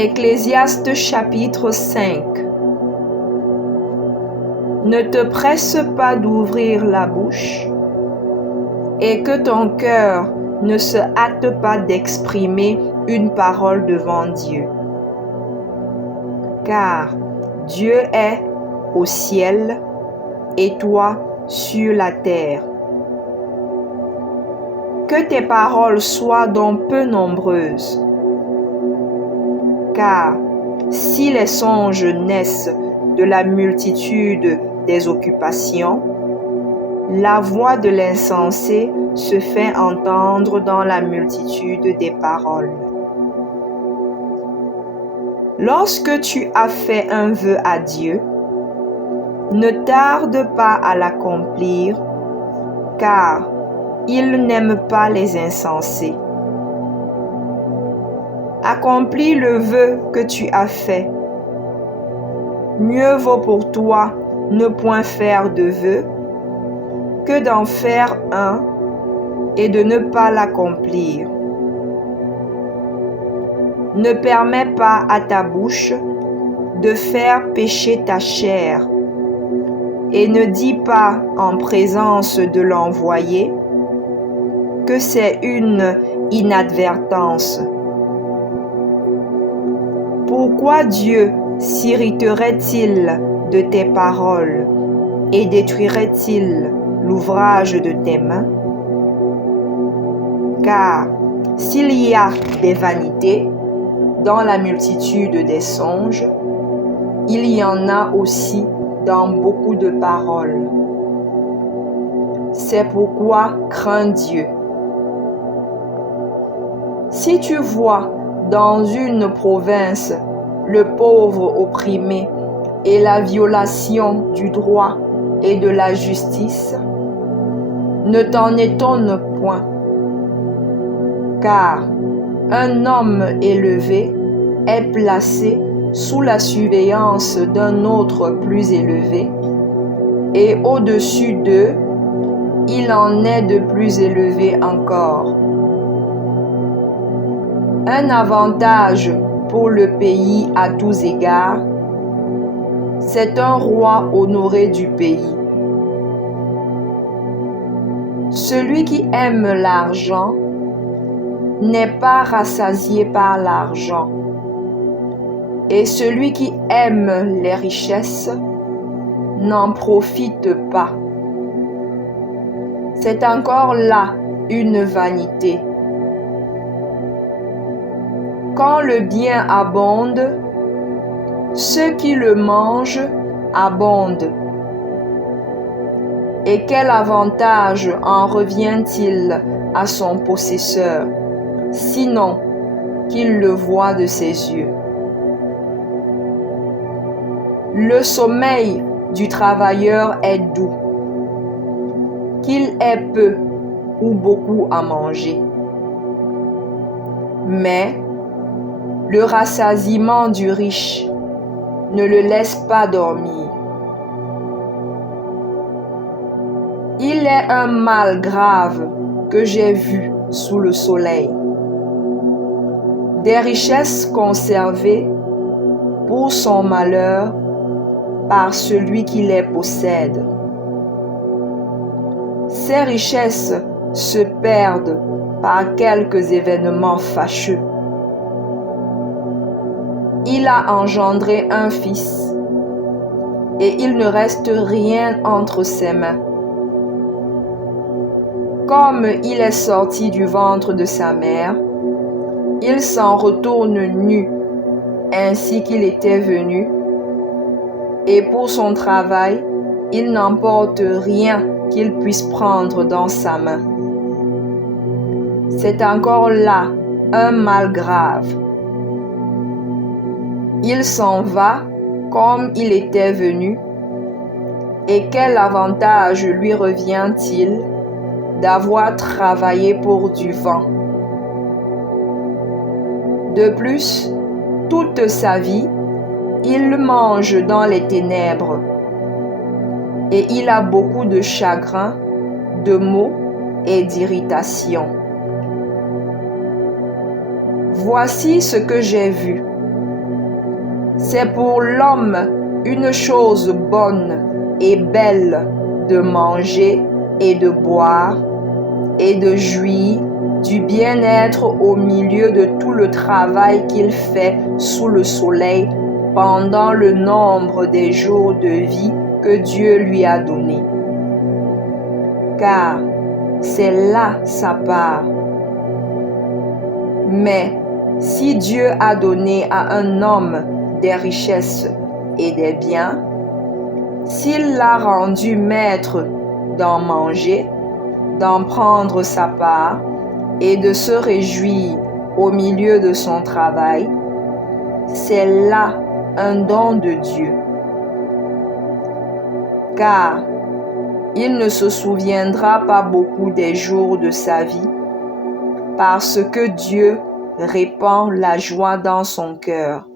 Ecclésiaste chapitre 5. Ne te presse pas d'ouvrir la bouche et que ton cœur ne se hâte pas d'exprimer une parole devant Dieu. Car Dieu est au ciel et toi sur la terre. Que tes paroles soient donc peu nombreuses. Car si les songes naissent de la multitude des occupations, la voix de l'insensé se fait entendre dans la multitude des paroles. Lorsque tu as fait un vœu à Dieu, ne tarde pas à l'accomplir, car il n'aime pas les insensés. Accomplis le vœu que tu as fait. Mieux vaut pour toi ne point faire de vœu que d'en faire un et de ne pas l'accomplir. Ne permets pas à ta bouche de faire pécher ta chair et ne dis pas en présence de l'envoyé que c'est une inadvertance. Pourquoi Dieu s'irriterait-il de tes paroles et détruirait-il l'ouvrage de tes mains? Car s'il y a des vanités dans la multitude des songes, il y en a aussi dans beaucoup de paroles. C'est pourquoi crains Dieu. Si tu vois dans une province le pauvre opprimé et la violation du droit et de la justice, ne t'en étonne point, car un homme élevé est placé sous la surveillance d'un autre plus élevé, et au-dessus d'eux, il en est de plus élevé encore. Un avantage pour le pays à tous égards, c'est un roi honoré du pays. Celui qui aime l'argent n'est pas rassasié par l'argent, et celui qui aime les richesses n'en profite pas. C'est encore là une vanité. Quand le bien abonde, ceux qui le mangent abondent. Et quel avantage en revient-il à son possesseur, sinon qu'il le voit de ses yeux? Le sommeil du travailleur est doux, qu'il ait peu ou beaucoup à manger. Mais le rassasiement du riche ne le laisse pas dormir. Il est un mal grave que j'ai vu sous le soleil. Des richesses conservées pour son malheur par celui qui les possède. Ces richesses se perdent par quelques événements fâcheux. Il a engendré un fils et il ne reste rien entre ses mains. Comme il est sorti du ventre de sa mère, il s'en retourne nu, ainsi qu'il était venu, et pour son travail, il n'emporte rien qu'il puisse prendre dans sa main. C'est encore là un mal grave. Il s'en va comme il était venu, et quel avantage lui revient-il d'avoir travaillé pour du vent? De plus, toute sa vie, il mange dans les ténèbres, et il a beaucoup de chagrin, de maux et d'irritation. Voici ce que j'ai vu. C'est pour l'homme une chose bonne et belle de manger et de boire et de jouir du bien-être au milieu de tout le travail qu'il fait sous le soleil pendant le nombre des jours de vie que Dieu lui a donné. Car c'est là sa part. Mais si Dieu a donné à un homme des richesses et des biens, s'il l'a rendu maître d'en manger, d'en prendre sa part et de se réjouir au milieu de son travail, c'est là un don de Dieu. Car il ne se souviendra pas beaucoup des jours de sa vie, parce que Dieu répand la joie dans son cœur.